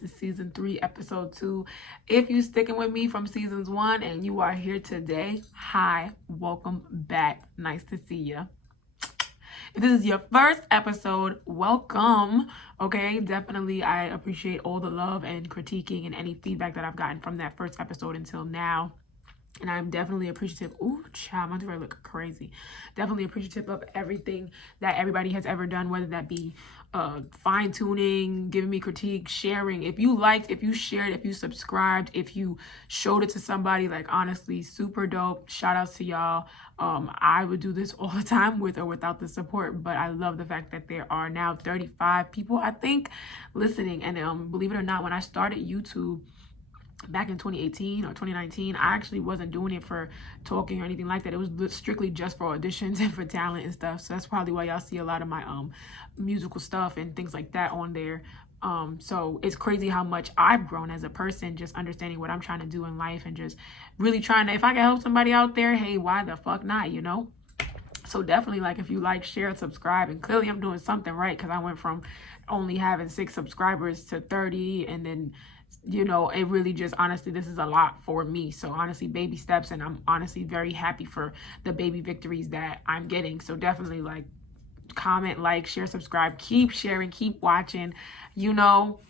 This is season 3, episode 2. If you're sticking with me from seasons 1 and you are here today, hi, welcome back. Nice to see you. If this is your first episode, welcome. Okay, definitely I appreciate all the love and critiquing and any feedback that I've gotten from that first episode until now. And I'm definitely appreciative. Ooh, child, my hair look crazy. Definitely appreciative of everything that everybody has ever done, whether that be fine tuning, giving me critique, sharing. If you liked, if you shared, if you subscribed, if you showed it to somebody, like honestly, super dope. Shout outs to y'all. I would do this all the time with or without the support, but I love the fact that there are now 35 people, I think, listening. And believe it or not, when I started YouTube back in 2018 or 2019, I actually wasn't doing it for talking or anything like that. It was strictly just for auditions and for talent and stuff. So that's probably why y'all see a lot of my musical stuff and things like that on there. So it's crazy how much I've grown as a person, just understanding what I'm trying to do in life and just really trying to, if I can help somebody out there, hey, why the fuck not, you know? So definitely, like, if you like, share, subscribe, and clearly I'm doing something right, because I went from only having 6 subscribers to 30, and then, you know, it really just, honestly, this is a lot for me. So honestly, baby steps, and I'm honestly very happy for the baby victories that I'm getting. So definitely, like, comment, like, share, subscribe, keep sharing, keep watching. You know,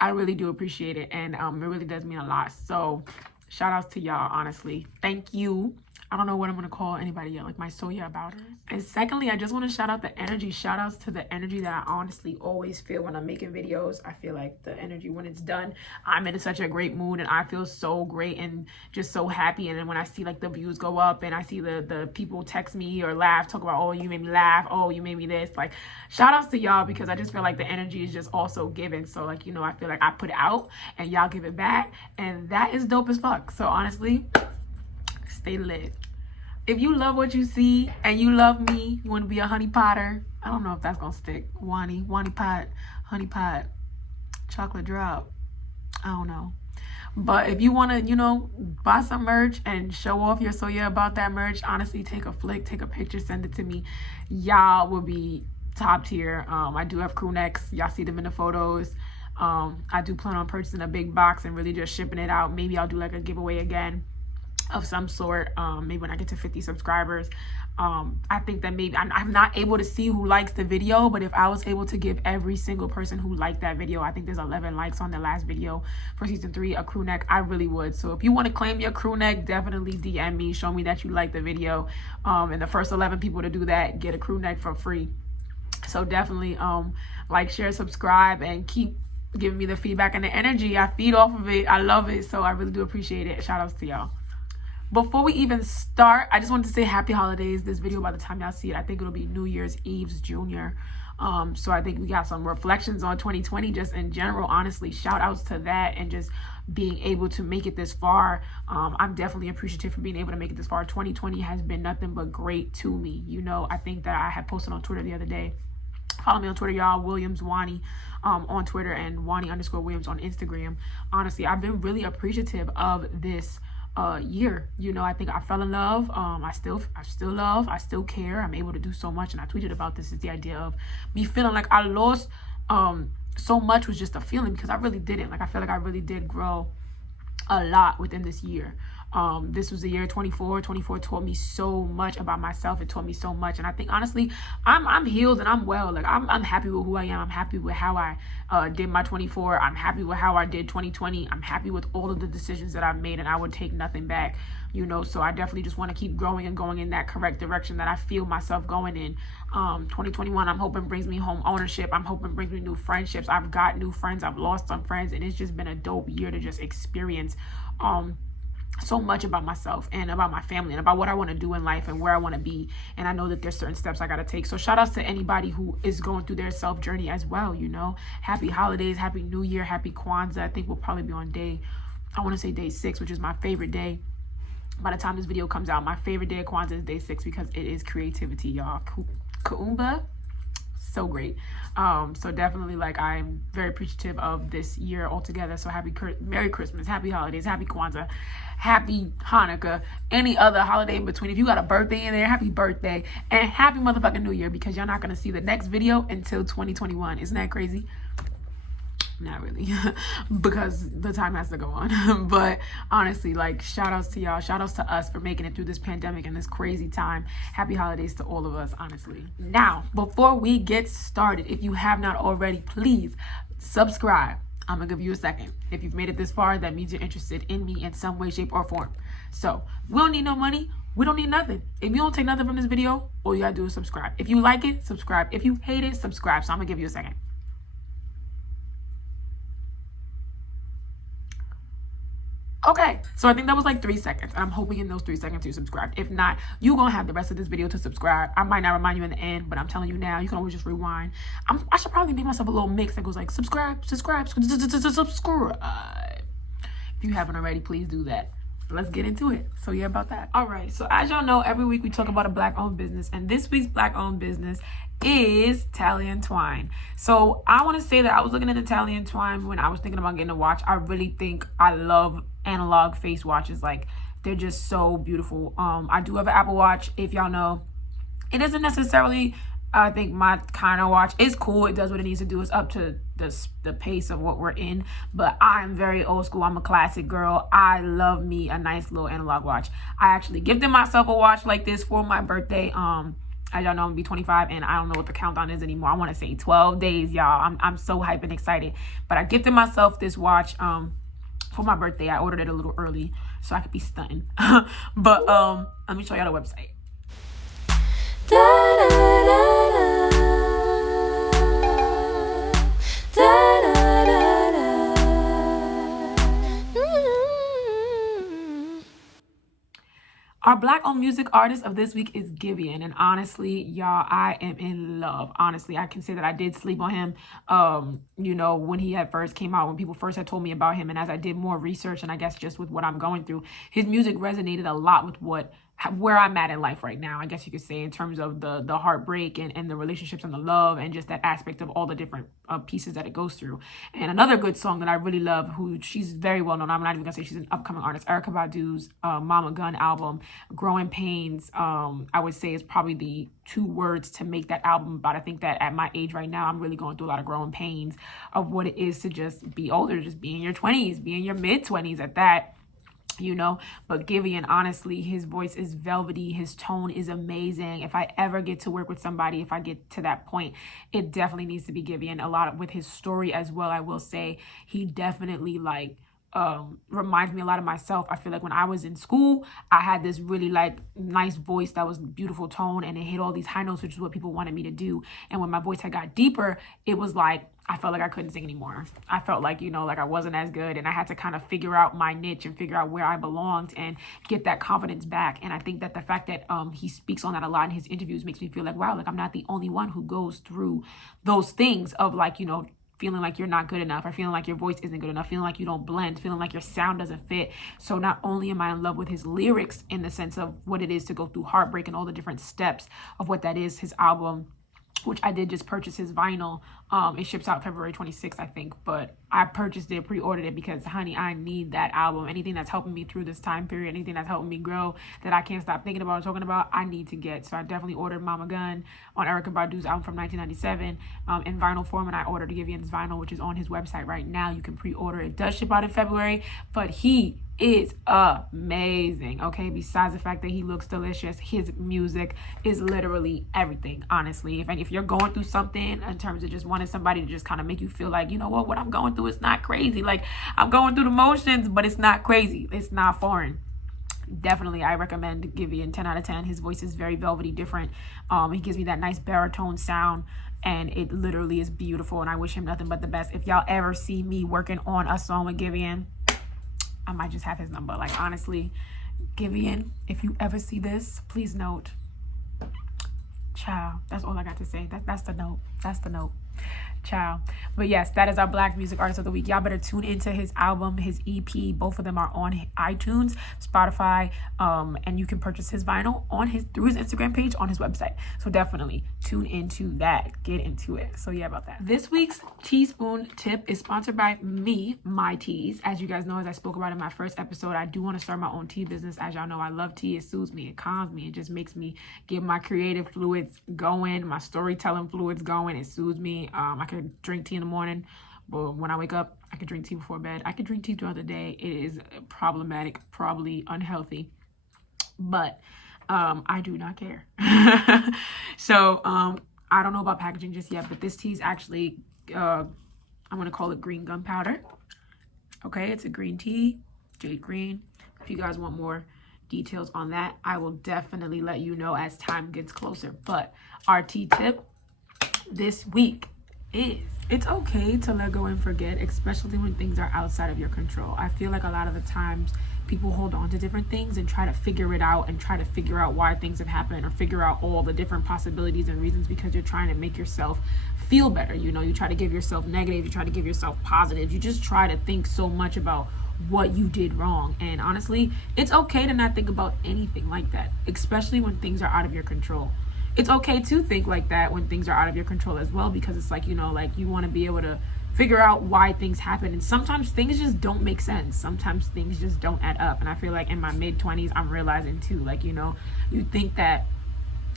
I really do appreciate it, and it really does mean a lot. So shout outs to y'all, honestly. Thank you. I don't know what I'm going to call anybody yet, like my Soya abouters. And secondly, I just want to shout out the energy. Shout outs to the energy that I honestly always feel when I'm making videos. I feel like the energy when it's done, I'm in such a great mood and I feel so great and just so happy. And then when I see like the views go up and I see the people text me or laugh, talk about, oh, you made me laugh, oh, you made me this. Like, shout outs to y'all, because I just feel like the energy is just also given. So like, you know, I feel like I put it out and y'all give it back, and that is dope as fuck. So honestly, stay lit. If you love what you see and you love me, you want to be a honey potter. I don't know if that's going to stick. Wani pot, honey pot, chocolate drop. I don't know. But if you want to, you know, buy some merch and show off your Soya about that merch, honestly, take a flick, take a picture, send it to me. Y'all will be top tier. I do have crew necks. Y'all see them in the photos. I do plan on purchasing a big box and really just shipping it out. Maybe I'll do like a giveaway again of some sort, maybe when I get to 50 subscribers. I think that maybe I'm not able to see who likes the video, but if I was able to give every single person who liked that video, I think there's 11 likes on the last video for season 3, a crew neck, I really would. So if you want to claim your crew neck, definitely DM me, show me that you like the video, and the first 11 people to do that get a crew neck for free. So definitely like, share, subscribe, and keep giving me the feedback and the energy. I feed off of it. I love it, so I really do appreciate it. Shout outs to y'all. Before we even start, I just wanted to say happy holidays. This video, by the time y'all see it, I think it'll be New Year's Eve's Junior. So I think we got some reflections on 2020 just in general. Honestly, shout outs to that and just being able to make it this far. I'm definitely appreciative for being able to make it this far. 2020 has been nothing but great to me. You know, I think that I had posted on Twitter the other day. Follow me on Twitter, y'all. Williams Wani on Twitter and Wani_Williams on Instagram. Honestly, I've been really appreciative of this year. You know, I think I fell in love. I still love, I still care. I'm able to do so much, and I tweeted about this. Is the idea of me feeling like I lost so much was just a feeling, because I really didn't. Like, I feel like I really did grow a lot within this year. This was the year 24 taught me so much about myself. It taught me so much, and I think honestly I'm healed and I'm well. Like, I'm happy with who I am. I'm happy with how I did my 24. I'm happy with how I did 2020. I'm happy with all of the decisions that I've made, and I would take nothing back, you know. So I definitely just want to keep growing and going in that correct direction that I feel myself going in. 2021, I'm hoping brings me home ownership. I'm hoping brings me new friendships. I've got new friends. I've lost some friends, and it's just been a dope year to just experience so much about myself and about my family and about what I want to do in life and where I want to be. And I know that there's certain steps I got to take. So shout outs to anybody who is going through their self journey as well. You know, happy holidays, happy New Year, happy Kwanzaa. I think we'll probably be on day 6, which is my favorite day. By the time this video comes out, my favorite day of Kwanzaa is day 6, because it is creativity, y'all. Kuumba, so great. So definitely, like, I'm very appreciative of this year altogether. So Merry Christmas, happy holidays, happy Kwanzaa, happy Hanukkah, any other holiday in between. If you got a birthday in there, happy birthday, and happy motherfucking New Year, because you're not gonna see the next video until 2021. Isn't that crazy? Not really, because the time has to go on. But honestly, like, shout outs to y'all, shout outs to us for making it through this pandemic and this crazy time. Happy holidays to all of us, honestly. Now, before we get started, if you have not already, please subscribe. I'm gonna give you a second. If you've made it this far, that means you're interested in me in some way, shape, or form. So we don't need no money. We don't need nothing. If you don't take nothing from this video, all you gotta do is subscribe. If you like it, subscribe. If you hate it, subscribe. So I'm gonna give you a second. Okay, so I think that was like 3 seconds. I'm hoping in those 3 seconds you subscribed. If not, you're gonna have the rest of this video to subscribe. I might not remind you in the end, but I'm telling you now, you can always just rewind. I should probably make myself a little mix that goes like subscribe. If you haven't already, please do that. Let's get into it. So yeah, about that. All right, so as y'all know, every week we talk about a Black-owned business, and this week's Black-owned business is Talley&Twine. So I want to say that I was looking into Talley&Twine when I was thinking about getting a watch. I really think I love analog face watches. Like, they're just so beautiful. I do have an Apple Watch. If y'all know, it isn't necessarily, I think, my kind of watch. It's cool. It does what it needs to do. It's up to the pace of what we're in. But I'm very old school. I'm a classic girl. I love me a nice little analog watch. I actually gifted myself a watch like this for my birthday. As y'all know, I'm gonna be 25, and I don't know what the countdown is anymore. I want to say 12 days, y'all. I'm so hype and excited. But I gifted myself this watch for my birthday. I ordered it a little early so I could be stunting. But let me show y'all the website. Our Black-owned music artist of this week is Giveon, and honestly, y'all, I am in love. Honestly, I can say that I did sleep on him, you know, when he had first came out, when people first had told me about him, and as I did more research, and I guess just with what I'm going through, his music resonated a lot with where I'm at in life right now, I guess you could say, in terms of the heartbreak and the relationships and the love and just that aspect of all the different pieces that it goes through. And another good song that I really love, who she's very well known, I'm not even gonna say she's an upcoming artist, Erykah Badu's Mama Gun album, Growing Pains, I would say is probably the 2 words to make that album about. I think that at my age right now, I'm really going through a lot of growing pains of what it is to just be older, just be in your 20s, be in your mid-20s at that. You know, but Giveon, honestly, his voice is velvety, his tone is amazing. If I ever get to work with somebody, if I get to that point, it definitely needs to be Giveon. A lot with his story as well, I will say, he definitely like reminds me a lot of myself. I feel like when I was in school, I had this really like nice voice that was beautiful tone, and it hit all these high notes, which is what people wanted me to do. And when my voice had got deeper, it was like I felt like I couldn't sing anymore. I felt like, you know, like I wasn't as good, and I had to kind of figure out my niche and figure out where I belonged and get that confidence back. And I think that the fact that he speaks on that a lot in his interviews makes me feel like, wow, like I'm not the only one who goes through those things of like, you know, feeling like you're not good enough, or feeling like your voice isn't good enough, feeling like you don't blend, feeling like your sound doesn't fit. So not only am I in love with his lyrics in the sense of what it is to go through heartbreak and all the different steps of what that is, his album, which I did just purchase his vinyl. It ships out February 26th, I think, but I purchased it, pre-ordered it, because honey, I need that album. Anything that's helping me through this time period, anything that's helping me grow, that I can't stop thinking about and talking about, I need to get. So I definitely ordered Mama Gun on Erykah Badu's album from 1997 in vinyl form, and I ordered Giveon's vinyl, which is on his website right now. You can pre-order. It does ship out in February, but he is amazing, okay? Besides the fact that he looks delicious, his music is literally everything, honestly. If you're going through something in terms of just wanting somebody to just kind of make you feel like, you know what I'm going through is not crazy. Like, I'm going through the motions, but it's not crazy. It's not foreign. Definitely, I recommend Giveon 10 out of 10. His voice is very velvety, different. He gives me that nice baritone sound, and it literally is beautiful, and I wish him nothing but the best. If y'all ever see me working on a song with Giveon, I might just have his number. Like, honestly, Giveon, if you ever see this, please note. Ciao. That's all I got to say. That's the note. That's the note. Ciao. But yes, that is our Black music artist of the week. Y'all better tune into his album, his EP. Both of them are on iTunes, Spotify, and you can purchase his vinyl through his Instagram page on his website. So definitely tune into that. Get into it. So yeah, about that. This week's teaspoon tip is sponsored by me, My Teas. As you guys know, as I spoke about in my first episode, I do want to start my own tea business. As y'all know, I love tea. It soothes me. It calms me. It just makes me get my creative fluids going, my storytelling fluids going. It soothes me. I could drink tea in the morning But when I wake up, I could drink tea before bed. I could drink tea throughout the day. It is problematic, probably unhealthy, but I do not care. So I don't know about packaging just yet, but this tea is actually, I'm going to call it green gunpowder. Okay, it's a green tea, jade green. If you guys want more details on that, I will definitely let you know as time gets closer. But our tea tip this week is, it's okay to let go and forget, especially when things are outside of your control. I feel like a lot of the times people hold on to different things and try to figure it out and try to figure out why things have happened or figure out all the different possibilities and reasons because you're trying to make yourself feel better. You know, you try to give yourself negative, you try to give yourself positive, you just try to think so much about what you did wrong. And honestly, it's okay to not think about anything like that, especially when things are out of your control. It's okay to think like that when things are out of your control as well, because it's like, you know, like you want to be able to figure out why things happen. And sometimes things just don't make sense. Sometimes things just don't add up. And I feel like in my mid-20s, I'm realizing too, like, you know, you think that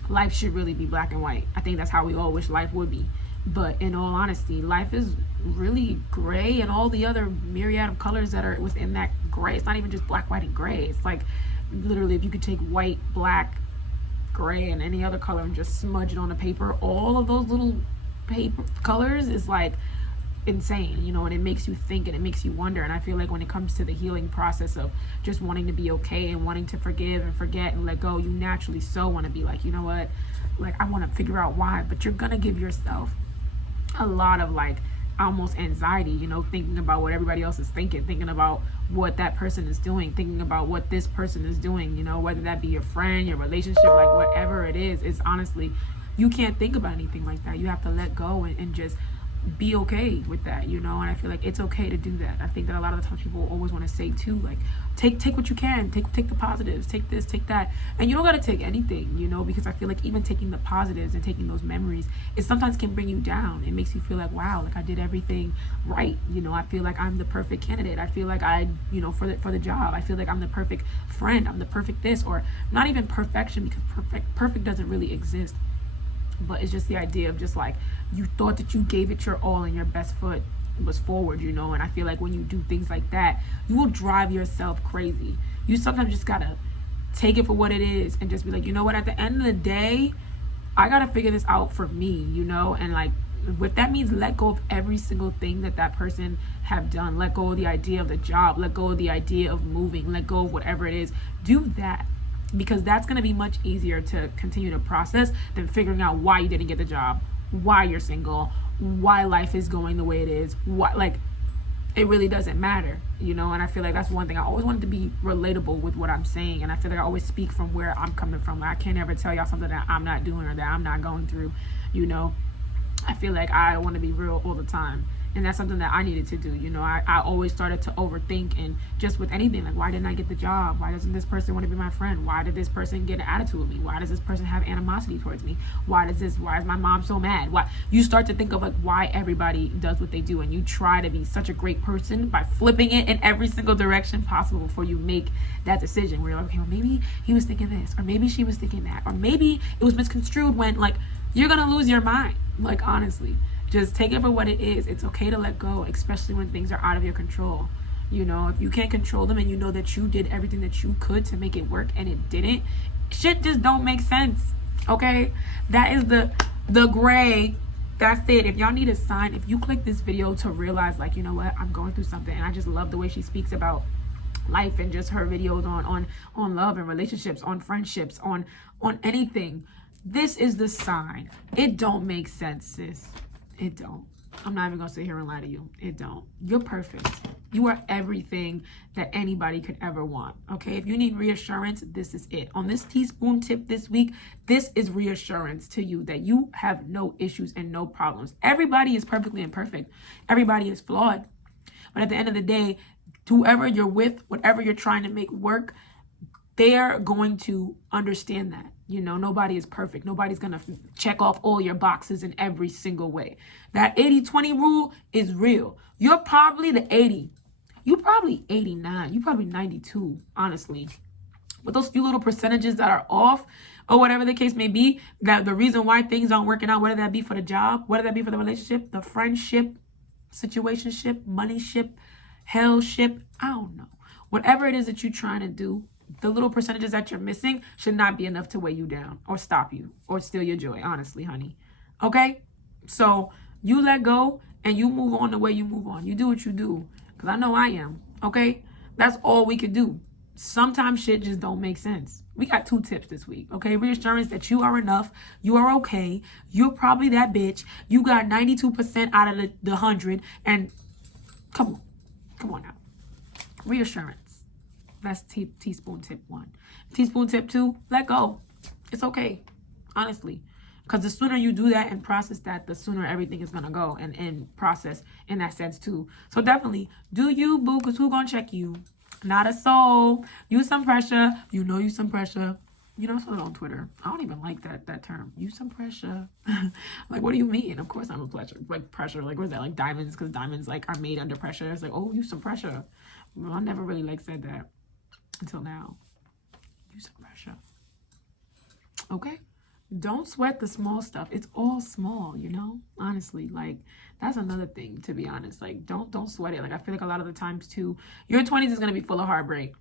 life should really be black and white. I think that's how we all wish life would be. But in all honesty, life is really gray, and all the other myriad of colors that are within that gray. It's not even just black, white, and gray. It's like literally if you could take white, black, gray, and any other color and just smudge it on the paper, all of those little paper colors is like insane, you know, and it makes you think and it makes you wonder. And I feel like when it comes to the healing process of just wanting to be okay and wanting to forgive and forget and let go, you naturally so want to be like, you know what, like I want to figure out why. But you're gonna give yourself a lot of like almost anxiety, you know, thinking about what everybody else is thinking about what that person is doing, thinking about what this person is doing, you know, whether that be your friend, your relationship, like whatever it is. It's honestly, you can't think about anything like that. You have to let go and just be okay with that, you know. And I feel like it's okay to do that. I think that a lot of the times people always want to say too, like take what you can, take the positives, take this, take that, and you don't got to take anything, you know, because I feel like even taking the positives and taking those memories, it sometimes can bring you down. It makes you feel like, wow, like I did everything right, you know. I feel like I'm the perfect candidate. I feel like I, you know, for the job, I feel like I'm the perfect friend, I'm the perfect this, or not even perfection, because perfect doesn't really exist. But it's just the idea of just like you thought that you gave it your all and your best foot was forward, you know. And I feel like when you do things like that, you will drive yourself crazy. You sometimes just gotta take it for what it is and just be like, you know what, at the end of the day, I gotta figure this out for me, you know. And like what that means, let go of every single thing that person have done. Let go of the idea of the job, let go of the idea of moving, let go of whatever it is. Do that, because that's going to be much easier to continue to process than figuring out why you didn't get the job, why you're single, why life is going the way it is. What, like, it really doesn't matter, you know. And I feel like that's one thing I always wanted to be relatable with what I'm saying, and I feel like I always speak from where I'm coming from. Like, I can't ever tell y'all something that I'm not doing or that I'm not going through, you know. I feel like I want to be real all the time, and that's something that I needed to do, you know. I always started to overthink, and just with anything, like, why didn't I get the job? Why doesn't this person want to be my friend? Why did this person get an attitude with me? Why does this person have animosity towards me? Why is my mom so mad? Why? You start to think of like why everybody does what they do, and you try to be such a great person by flipping it in every single direction possible before you make that decision where you're like, okay, well, maybe he was thinking this, or maybe she was thinking that, or maybe it was misconstrued, when like you're gonna lose your mind. Like, honestly, just take it for what it is. It's okay to let go, especially when things are out of your control. You know, if you can't control them and you know that you did everything that you could to make it work and it didn't, shit just don't make sense. Okay? That is the gray. That's it. If y'all need a sign, if you click this video to realize, like, you know what, I'm going through something, and I just love the way she speaks about life and just her videos on love and relationships, on friendships, on anything, this is the sign. It don't make sense, sis. It don't. I'm not even gonna sit here and lie to you. It don't. You're perfect. You are everything that anybody could ever want. Okay, if you need reassurance, this is it. On this teaspoon tip this week, this is reassurance to you that you have no issues and no problems. Everybody is perfectly imperfect. Everybody is flawed. But at the end of the day, whoever you're with, whatever you're trying to make work, they're going to understand that. You know, nobody is perfect. Nobody's going to check off all your boxes in every single way. That 80-20 rule is real. You're probably the 80. You're probably 89. You're probably 92, honestly. But those few little percentages that are off, or whatever the case may be, that the reason why things aren't working out, whether that be for the job, whether that be for the relationship, the friendship, situationship, money ship, hell ship, I don't know. Whatever it is that you're trying to do, the little percentages that you're missing should not be enough to weigh you down or stop you or steal your joy, honestly, honey. Okay? So you let go and you move on the way you move on. You do what you do, because I know I am. Okay? That's all we could do. Sometimes shit just don't make sense. We got 2 tips this week, okay? Reassurance that you are enough. You are okay. You're probably that bitch. You got 92% out of the 100. And come on now. Reassurance. That's teaspoon tip 1. Teaspoon tip 2, let go. It's okay, honestly. Because the sooner you do that and process that, the sooner everything is going to go and process in that sense too. So definitely, do you, boo, because who going to check you? Not a soul. Use some pressure. You know, use some pressure. You know, I saw it on Twitter. I don't even like that term. Use some pressure. Like, what do you mean? Of course I'm a pressure. Like, pressure. Like, what is that? Like, diamonds? Because diamonds, like, are made under pressure. It's like, oh, use some pressure. Well, I never really, like, said that until now. Use some pressure. Okay? Don't sweat the small stuff. It's all small, you know? Honestly, like, that's another thing, to be honest. Like, don't sweat it. Like, I feel like a lot of the times, too, your 20s is going to be full of heartbreak.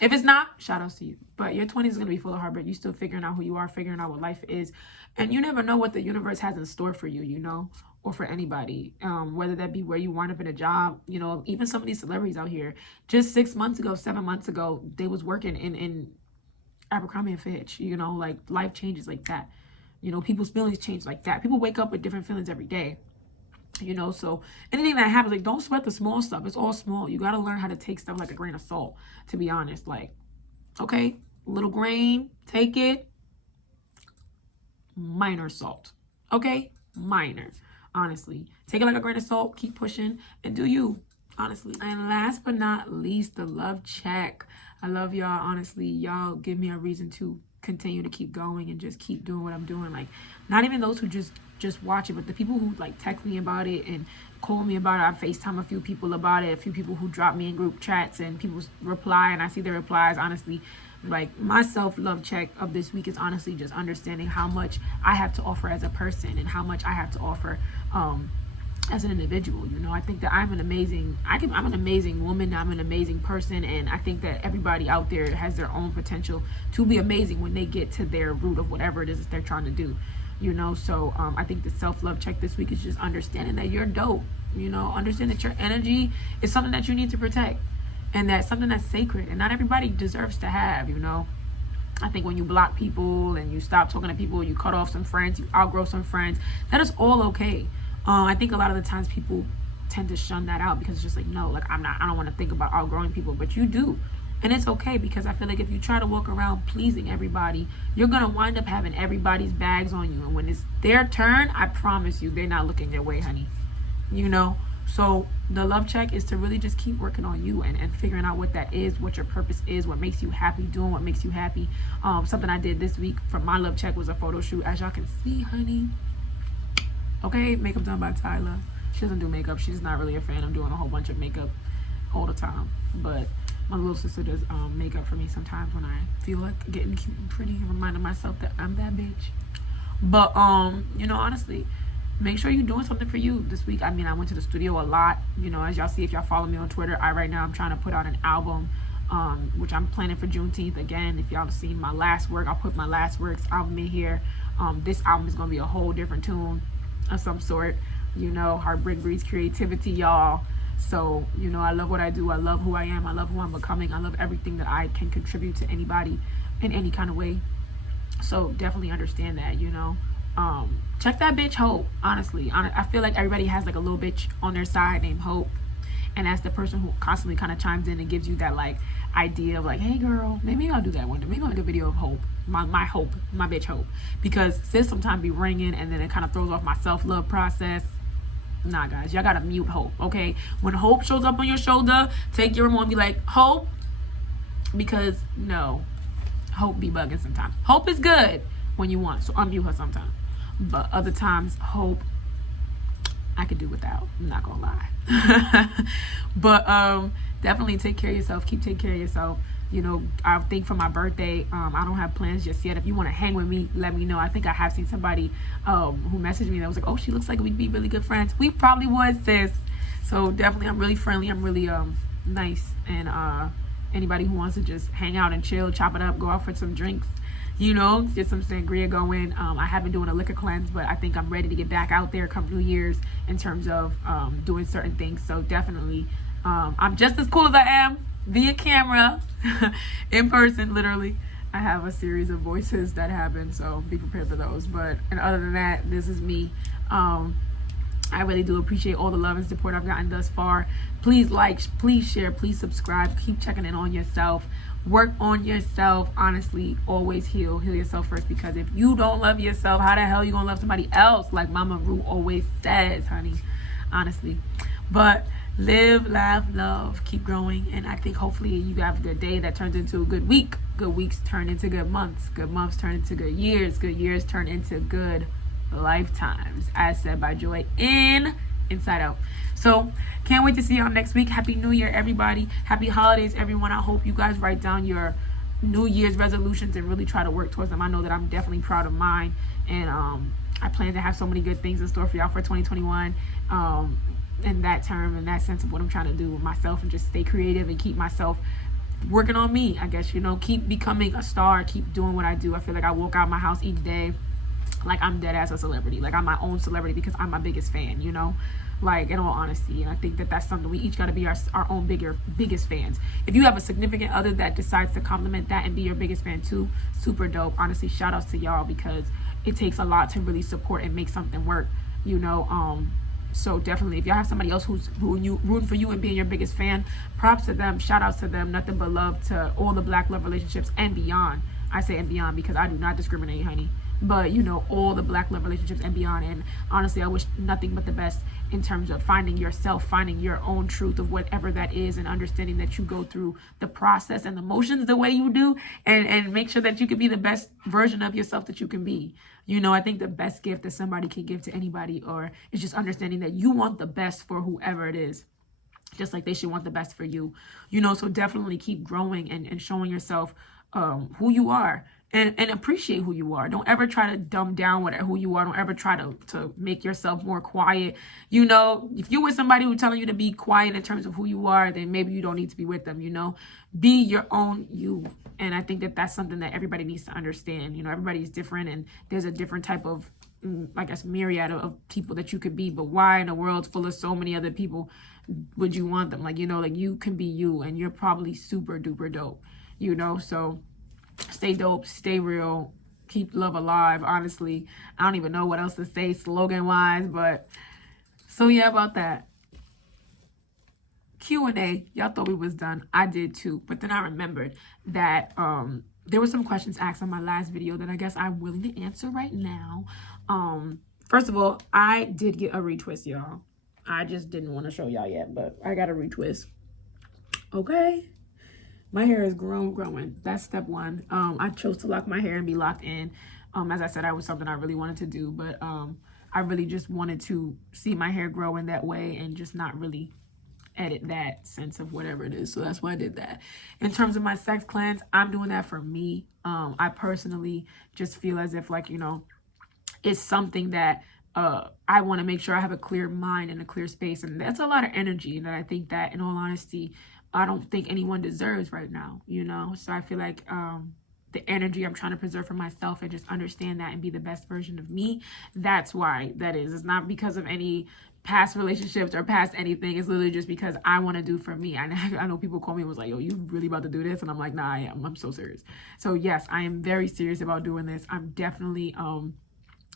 If it's not, shout outs to you. But your 20s is going to be full of heartbreak. You're still figuring out who you are, figuring out what life is. And you never know what the universe has in store for you, you know? Or for anybody. Whether that be where you wind up in a job, you know, even some of these celebrities out here. Just 6 months ago, 7 months ago, they was working in Abercrombie and Fitch, you know, like life changes like that. You know, people's feelings change like that. People wake up with different feelings every day, you know. So anything that happens, like, don't sweat the small stuff. It's all small. You got to learn how to take stuff like a grain of salt, to be honest. Like, okay, little grain, take it. Minor salt, okay? Minor, honestly. Take it like a grain of salt, keep pushing, and do you, honestly. And last but not least, the love check. I love y'all, honestly. Y'all give me a reason to continue to keep going and just keep doing what I'm doing. Like, not even those who just watch it, but the people who, like, text me about it and call me about it. I FaceTime a few people about it, a few people who drop me in group chats, and people reply, and I see their replies. Honestly, like, my self-love check of this week is honestly just understanding how much I have to offer as a person and how much I have to offer as an individual. You know, I think that I'm an amazing woman. I'm an amazing person, and I think that everybody out there has their own potential to be amazing when they get to their root of whatever it is that they're trying to do, you know. So I think the self-love check this week is just understanding that you're dope, you know. Understand that your energy is something that you need to protect, and that's something that's sacred, and not everybody deserves to have, you know. I think when you block people and you stop talking to people, you cut off some friends, you outgrow some friends, that is all okay. I think a lot of the times people tend to shun that out because it's just like, no, like, I don't want to think about outgrowing people, but you do. And it's okay, because I feel like if you try to walk around pleasing everybody, you're going to wind up having everybody's bags on you. And when it's their turn, I promise you, they're not looking your way, honey. You know? So the love check is to really just keep working on you and figuring out what that is, what your purpose is, what makes you happy, doing what makes you happy. Something I did this week for my love check was a photo shoot. As y'all can see, honey. Okay, makeup done by Tyler. She doesn't do makeup. She's not really a fan of doing a whole bunch of makeup all the time. But my little sister does makeup for me sometimes when I feel like getting cute and pretty and reminding myself that I'm that bitch. But, you know, honestly, make sure you're doing something for you this week. I mean, I went to the studio a lot. You know, as y'all see, if y'all follow me on Twitter, right now I'm trying to put out an album, which I'm planning for Juneteenth. Again, if y'all have seen my last work, I'll put my last works album in here. This album is going to be a whole different tune of some sort. You know, heartbreak breeds creativity, y'all. So, you know, I love what I do. I love who I am. I love who I'm becoming. I love everything that I can contribute to anybody in any kind of way. So definitely understand that, you know. Check that bitch Hope, honestly. I feel like everybody has like a little bitch on their side named Hope. And that's the person who constantly kind of chimes in and gives you that, like, idea of like, hey girl, maybe I'll do that one day. Maybe I'll make a video of Hope. My Hope, my bitch Hope. Because sis sometimes be ringing and then it kind of throws off my self-love process. Nah, guys, y'all gotta mute Hope, okay? When Hope shows up on your shoulder, take your remote and be like, Hope. Because, no, Hope be bugging sometimes. Hope is good when you want, so unmute her sometimes. But other times, Hope, I could do without. I'm not gonna lie. But definitely take care of yourself. Keep taking care of yourself. You know, I think for my birthday, I don't have plans just yet. If you want to hang with me, let me know. I think I have seen somebody who messaged me that was like, oh, she looks like we'd be really good friends. We probably would, sis. So definitely, I'm really friendly. I'm really nice, and anybody who wants to just hang out and chill, chop it up, go out for some drinks, you know, get some sangria going. I have been doing a liquor cleanse, but I think I'm ready to get back out there come New Year's in terms of doing certain things. So definitely, I'm just as cool as I am via camera, in person, literally. I have a series of voices that happen, so be prepared for those. But and other than that, this is me. I really do appreciate all the love and support I've gotten thus far. Please like, please share, please subscribe. Keep checking in on yourself. Work on yourself. Honestly, always heal yourself first, because if you don't love yourself, how the hell you gonna love somebody else? Like Mama Ru always says, honey. Honestly. But live, laugh, love, keep growing, and I think hopefully you have a good day that turns into a good week. Good weeks turn into good months turn into good years turn into good lifetimes, as said by Joy in Inside Out. So can't wait to see y'all next week. Happy New Year, everybody. Happy holidays, everyone. I hope you guys write down your New Year's resolutions and really try to work towards them. I know that I'm definitely proud of mine, and I plan to have so many good things in store for y'all for 2021, in that term, in that sense of what I'm trying to do with myself, and just stay creative and keep myself working on me, I guess, you know, keep becoming a star, keep doing what I do. I feel like I walk out my house each day like I'm dead as a celebrity, like I'm my own celebrity, because I'm my biggest fan, you know, like in all honesty. And I think that that's something we each got to be our own biggest fans. If you have a significant other that decides to compliment that and be your biggest fan too, super dope. Honestly, shout outs to y'all, because it takes a lot to really support and make something work, you know. So definitely, if y'all have somebody else who's rooting for you and being your biggest fan, props to them, shout outs to them. Nothing but love to all the Black love relationships and beyond. I say and beyond because I do not discriminate, honey. But you know, all the Black love relationships and beyond. And honestly, I wish nothing but the best in terms of finding yourself, finding your own truth of whatever that is, and understanding that you go through the process and the motions the way you do, and make sure that you can be the best version of yourself that you can be. You know, I think the best gift that somebody can give to anybody is just understanding that you want the best for whoever it is, just like they should want the best for you. You know, so definitely keep growing and showing yourself who you are. And appreciate who you are. Don't ever try to dumb down who you are. Don't ever try to make yourself more quiet. You know, if you're with somebody who's telling you to be quiet in terms of who you are, then maybe you don't need to be with them, you know. Be your own you. And I think that that's something that everybody needs to understand. You know, everybody's different, and there's a different type of, I guess, myriad of people that you could be. But why in a world full of so many other people would you want them? Like, you know, like you can be you, and you're probably super duper dope, you know. So stay dope, stay real, keep love alive. Honestly, I don't even know what else to say slogan wise, but so yeah, about that. Q&A, y'all thought we was done. I did too, but then I remembered that there were some questions asked on my last video that I guess I'm willing to answer right now. First of all, I did get a retwist, y'all. I just didn't want to show y'all yet, but I got a retwist. Okay. My hair is growing. That's step one. I chose to lock my hair and be locked in. As I said, that was something I really wanted to do, but I really just wanted to see my hair grow in that way and just not really edit that sense of whatever it is. So that's why I did that. In terms of my sex cleanse, I'm doing that for me. I personally just feel as if, like, you know, it's something that I want to make sure I have a clear mind and a clear space. And that's a lot of energy. And I think that, in all honesty, I don't think anyone deserves right now, you know? So I feel like the energy I'm trying to preserve for myself, and just understand that and be the best version of me. That's why that is. It's not because of any past relationships or past anything. It's literally just because I want to do for me. I know people call me and was like, yo, you really about to do this? And I'm like, nah, I am. I'm so serious. So yes, I am very serious about doing this. I'm definitely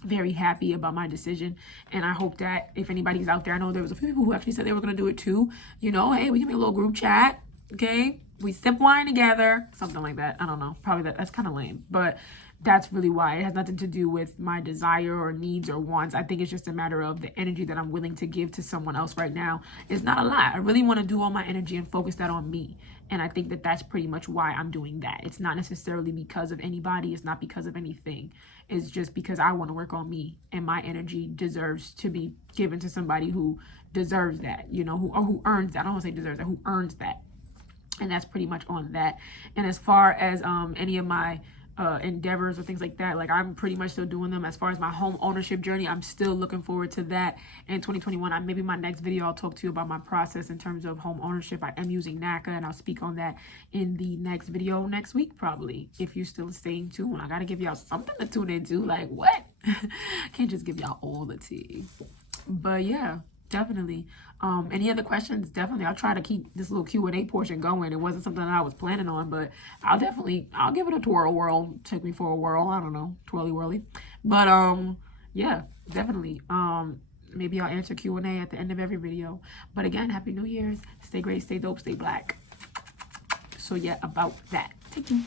very happy about my decision, and I hope that if anybody's out there, I know there was a few people who actually said they were going to do it too, you know, hey, we can make a little group chat, okay, we sip wine together, something like that. I don't know, probably that's kind of lame, but that's really why. It has nothing to do with my desire or needs or wants. I think it's just a matter of the energy that I'm willing to give to someone else right now. It's not a lot. I really want to do all my energy and focus that on me. And I think that that's pretty much why I'm doing that. It's not necessarily because of anybody. It's not because of anything. It's just because I want to work on me, and my energy deserves to be given to somebody who deserves that, you know, who earns that. I don't want to say deserves that, who earns that. And that's pretty much on that. And as far as any of my endeavors or things like that. Like, I'm pretty much still doing them. As far as my home ownership journey, I'm still looking forward to that in 2021. Maybe my next video, I'll talk to you about my process in terms of home ownership. I am using NACA, and I'll speak on that in the next video next week, probably, if you're still staying tuned. I gotta give y'all something to tune into. Like, what? Can't just give y'all all the tea. But yeah, definitely. Any other questions? Definitely. I'll try to keep this little Q&A portion going. It wasn't something that I was planning on, but I'll give it a whirl. Take me for a whirl. I don't know, twirly whirly. But yeah, definitely. Maybe I'll answer Q&A at the end of every video. But again, Happy New Year's. Stay great, stay dope, stay black. So yeah, about that. Take two.